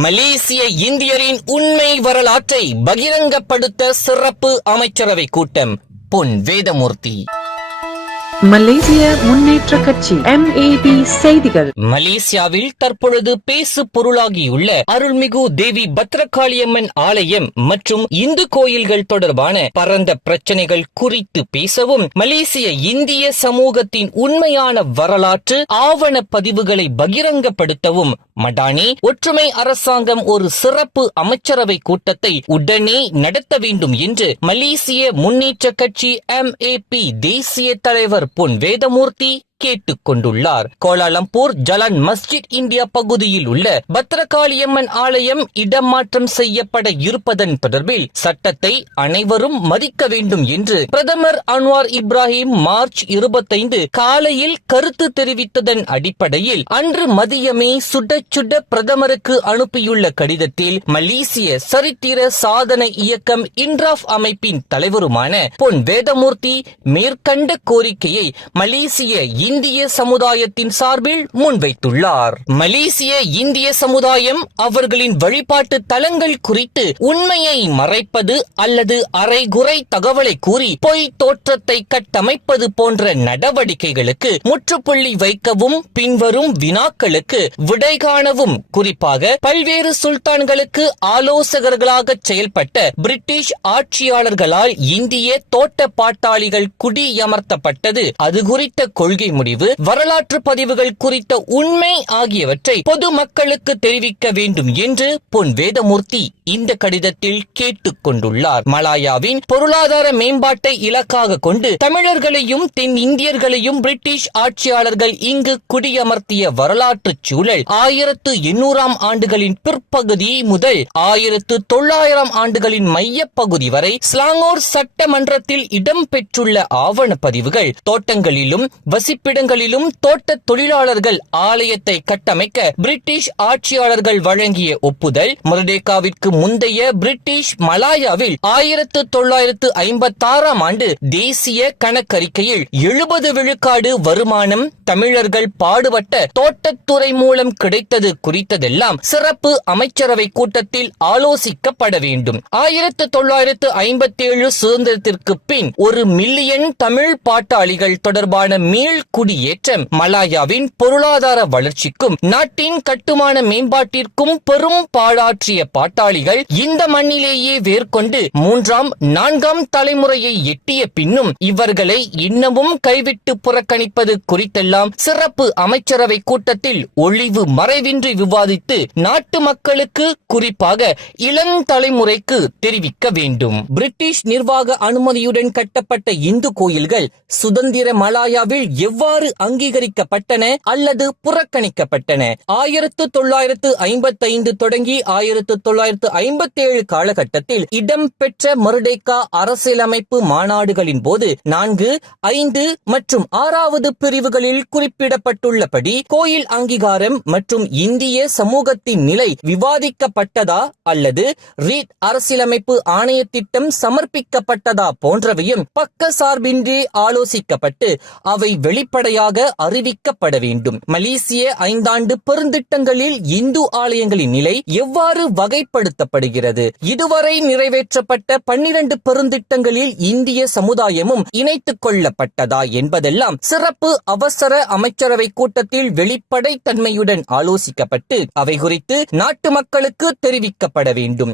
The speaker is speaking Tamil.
மலேசிய இந்தியரின் உண்மை வரலாற்றை பகிரங்கப்படுத்த சிறப்பு அமைச்சரவை கூட்டம். பொன் வேதமூர்த்தி. மலேசிய முன்னேற்ற கட்சி MAP செய்திகள். மலேசியாவில் தற்பொழுது பேசு பொருளாகியுள்ள அருள்மிகு தேவி பத்ரகாளியம்மன் ஆலயம் மற்றும் இந்து கோயில்கள் தொடர்பான பரந்த பிரச்சனைகள் குறித்து பேசவும், மலேசிய இந்திய சமூகத்தின் உண்மையான வரலாற்று ஆவண பதிவுகளை பகிரங்கப்படுத்தவும் மடானி ஒற்றுமை அரசாங்கம் ஒரு சிறப்பு அமைச்சரவை கூட்டத்தை உடனே நடத்த வேண்டும் என்று மலேசிய முன்னேற்ற கட்சி MAP தேசிய தலைவர் பொன் வேதமூர்த்தி கேட்டுக் கொண்டுள்ளார். கோலாலம்பூர் ஜலான் மஸ்ஜித் இந்தியா பகுதியில் உள்ள பத்ரகாளியம்மன் ஆலயம் இடமாற்றம் செய்யப்பட இருப்பதன் தொடர்பில் சட்டத்தை அனைவரும் மதிக்க வேண்டும் என்று பிரதமர் அன்வார் இப்ராஹிம் மார்ச் 25 காலையில் கருத்து தெரிவித்ததன் அடிப்படையில் அன்று மதியமே சுட சுட பிரதமருக்கு அனுப்பியுள்ள கடிதத்தில் மலேசிய சரித்திர சாதனை இயக்கம் இன்ராஃப் அமைப்பின் தலைவருமான பொன் வேதமூர்த்தி மேற்கண்ட கோரிக்கையை மலேசிய இந்திய சமுதாயத்தின் சார்பில் முன்வைத்துள்ளார். மலேசிய இந்திய சமுதாயம் அவர்களின் வழிபாட்டு தலங்கள் குறித்து உண்மையை மறைப்பது அல்லது அரைகுறை தகவலை கூறி பொய் தோற்றத்தை கட்டமைப்பது போன்ற நடவடிக்கைகளுக்கு முற்றுப்புள்ளி வைக்கவும் பின்வரும் வினாக்களுக்கு விடை காணவும், குறிப்பாக பல்வேறு சுல்தான்களுக்கு ஆலோசகர்களாக செயல்பட்ட பிரிட்டிஷ் ஆட்சியாளர்களால் இந்திய தோட்ட பாட்டாளிகள் குடியமர்த்தப்பட்டது, அது குறித்த கொள்கை முடிவு, வரலாற்று பதிவுகள் குறித்த உண்மை ஆகியவற்றை பொதுமக்களுக்கு தெரிவிக்க வேண்டும் என்று பொன் வேதமூர்த்தி இந்த கடிதத்தில் கேட்டுக் கொண்டுள்ளார். மலாயாவின் பொருளாதார மேம்பாட்டை இலக்காக கொண்டு தமிழர்களையும் தென் இந்தியர்களையும் பிரிட்டிஷ் ஆட்சியாளர்கள் இங்கு குடியமர்த்திய வரலாற்று சூழல் 1800ஆம் ஆண்டுகளின் பிற்பகுதி முதல் 1900 ஆண்டுகளின் மையப்பகுதி வரை ஸ்லாங்கோர் சட்டமன்றத்தில் இடம்பெற்றுள்ள ஆவண பதிவுகள், தோட்டங்களிலும் வசிப்பிடங்களிலும் தோட்ட தொழிலாளர்கள் ஆலயத்தை கட்டமைக்க பிரிட்டிஷ் ஆட்சியாளர்கள் வழங்கிய ஒப்புதல், மொர்டேகாவிற்கு முந்தைய பிரிட்டிஷ் மலாயாவில் 1956ஆம் ஆண்டு தேசிய கணக்கறிக்கையில் 70 விழுக்காடு வருமானம் தமிழர்கள் பாடுபட்ட தோட்டத்துறை மூலம் கிடைத்தது குறித்ததெல்லாம் சிறப்பு அமைச்சரவை கூட்டத்தில் ஆலோசிக்கப்பட வேண்டும். 1957 சுதந்திரத்திற்கு பின் 1 மில்லியன் தமிழ் பாட்டாளிகள் தொடர்பான மீள் குடியேற்றம் மலாயாவின் பொருளாதார வளர்ச்சிக்கும் நாட்டின் கட்டுமான மேம்பாட்டிற்கும் பெரும் பாடாற்றிய பாட்டாளிகள் இந்த மண்ணிலேயே வேர்கொண்டு 3ஆம் 4ஆம் தலைமுறையை எட்டிய பின்னும் இவர்களை இன்னமும் கைவிட்டு புறக்கணிப்பது குறித்தெல்லாம் சிறப்பு அமைச்சரவை கூட்டத்தில் ஒளிவு மறைவின்றி விவாதித்து நாட்டு மக்களுக்கு, குறிப்பாக இளந்தலைமுறைக்கு தெரிவிக்க வேண்டும். பிரிட்டிஷ் நிர்வாக அனுமதியுடன் கட்டப்பட்ட இந்து கோயில்கள் சுதந்திர மலாயாவில் எவ்வாறு அங்கீகரிக்கப்பட்டன அல்லது புறக்கணிக்கப்பட்டன? 1955 தொடங்கி 1957 காலகட்டத்தில் இடம்பெற்ற மொர்டேகா அரசியலமைப்பு மாநாடுகளின் போது 4, 5 மற்றும் 6வது பிரிவுகளில் குறிப்பிடப்பட்டுள்ளபடி கோயில் அங்கீகாரம் மற்றும் இந்திய சமூகத்தின் நிலை விவாதிக்கப்பட்டதா அல்லது ரீட் அரசியலமைப்பு ஆணைய திட்டம் சமர்ப்பிக்கப்பட்டதா போன்றவையும் பக்க சார்பின்றி ஆலோசிக்கப்பட்டு அவை வெளிப்படையாக அறிவிக்கப்பட வேண்டும். மலேசிய 5 ஆண்டு பெருந்திட்டங்களில் இந்து ஆலயங்களின் நிலை எவ்வாறு வகைப்படுத்தப்படுகிறது? இதுவரை நிறைவேற்றப்பட்ட 12 பெருந்திட்டங்களில் இந்திய சமுதாயமும் இணைத்துக் கொள்ளப்பட்டதா என்பதெல்லாம் சிறப்பு அவசர அமைச்சரவை கூட்டத்தில் வெளிப்படை தன்மையுடன் ஆலோசிக்கப்பட்டு அவை குறித்து நாட்டு மக்களுக்கு தெரிவிக்கப்பட வேண்டும்.